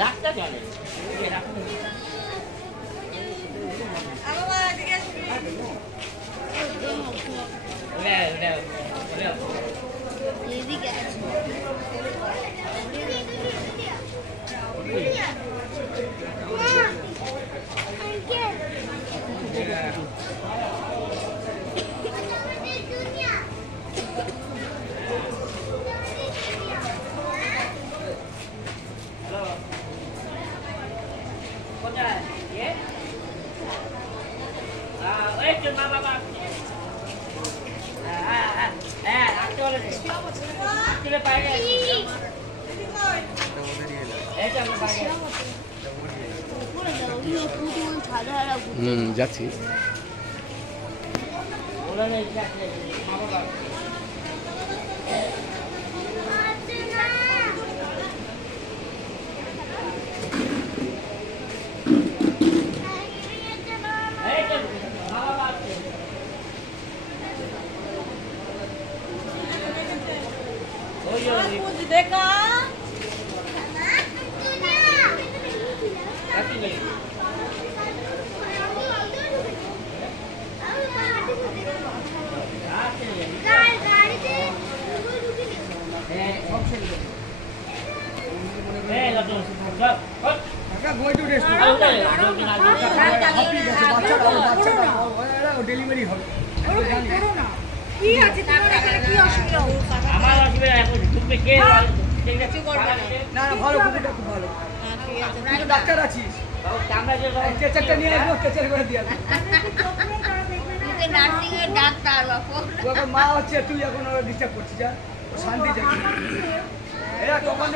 রাস্তা চলে যাচ্ছি। देखा ডেলিভারি হবে কি আছে তোমার এখানে কি অসুবিধা হলো আমার অসুবিধা এখন ঢুকবে কে কিছু করবে না না ভালো কুকুরটা খুব ভালো ঠিক আছে তুই তো ডাক্তার আছিস আমরা যে টেচারটা নিয়ে আসবো টেচার করে দিয়ে আসবো তুই নার্সিং এর ডাক্তার বাপু তুই এখন মা হচ্ছে তুই এখন ওরা ডিস্টার্ব করছিস যা শান্তি চাই এরা তখন